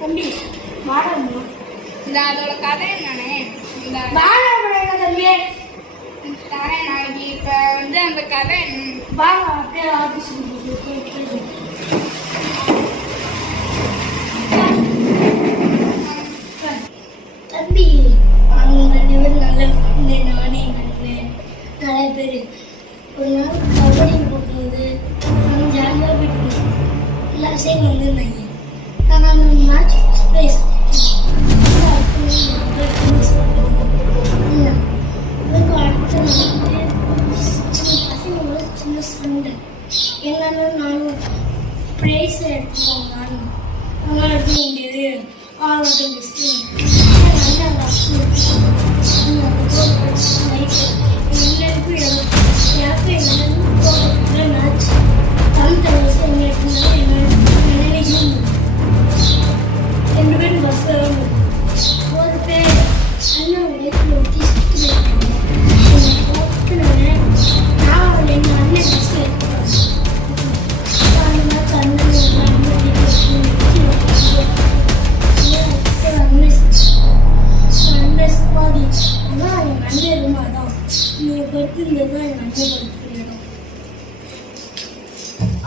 தம்பி வாடம்மா. இந்த அதோட கதை என்னன்னே இந்த வாடா தம்பி தரேன் நாளைக்கு. இப்போ வந்து அந்த கதை வாங்க அப்படியே ஆஃபீஸ் தம்பி. அவங்க 2 பேரும் நல்ல நானே நினைக்கிறேன். நிறைய பேர் ஒரு நாள் கபடி போகும்போது நாங்கள் ஜாலியாக போயிட்டு எல்லா சைடும் வந்துருந்தாங்க. நாங்கள் அந்த மேட்ச் ஃபஸ்ட் ப்ரைஸ் சின்ன சண்டை என்னன்னா நானும் ப்ரைஸ் எடுத்துக்கோங்க அதெல்லாம் எடுக்க முடியாது ஆளுநர் பெஸ்ட்டு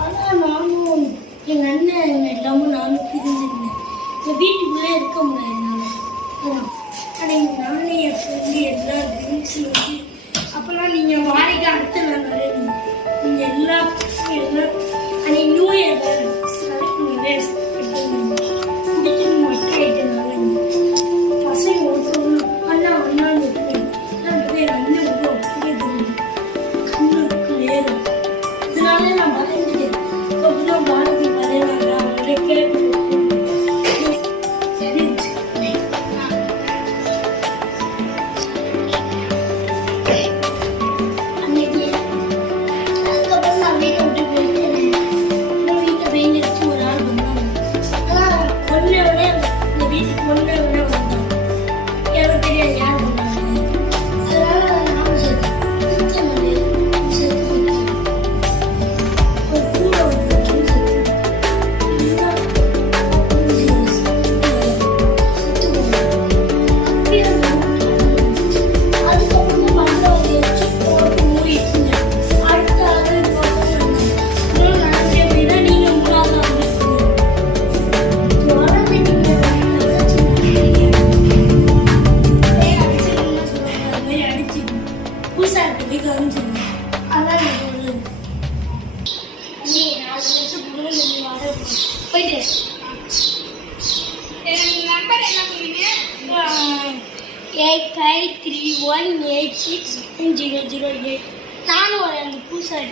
அதான் நானும் எங்கள் அண்ணன் இல்லாமல் நானும் பிரிஞ்சிருந்தேன். எங்கள் வீட்டுக்குள்ளே இருக்க முடியாது என்னால். ஆனால் நானே என் ஃப்ரெண்டு எல்லாம் ட்ரிங்க்ஸில் வச்சு அப்போல்லாம் நீங்கள் வாடகை அடுத்த நாள் வரீங்க. நீங்கள் எல்லா அன்னைக்கு நியூ இயர் வேறு நிறைய குடிக்கணும் மட்டும் ஆகிட்டனால பசங்க ஒருத்தவங்க அண்ணா அண்ணான்னு எங்கள் அண்ணன் உள்ள அப்படியே கண்ணுக்கு நேரம் இதனால நான் வரைஞ்சிட்டேன். அப்படிதான் பாரதி வரையினாங்க அவங்களே கேட்டு அன்னைக்கு அதுக்கப்புறம் நான் வீட்டை விட்டு போயிட்டேன். வீட்டை பெயிண்ட் அடிச்சு ஒரு ஆள் வந்தாங்க. ஆனால் கொண்டவனே இந்த வீட்டுக்கு கொண்டவனே வந்தாங்க. எனக்கு தெரியாது யார் வந்தாங்க. அதனால நான் நம்பர் என்ன சொன்னீங்க? 8531869008. நானும் ஒரு அந்த பூசாரி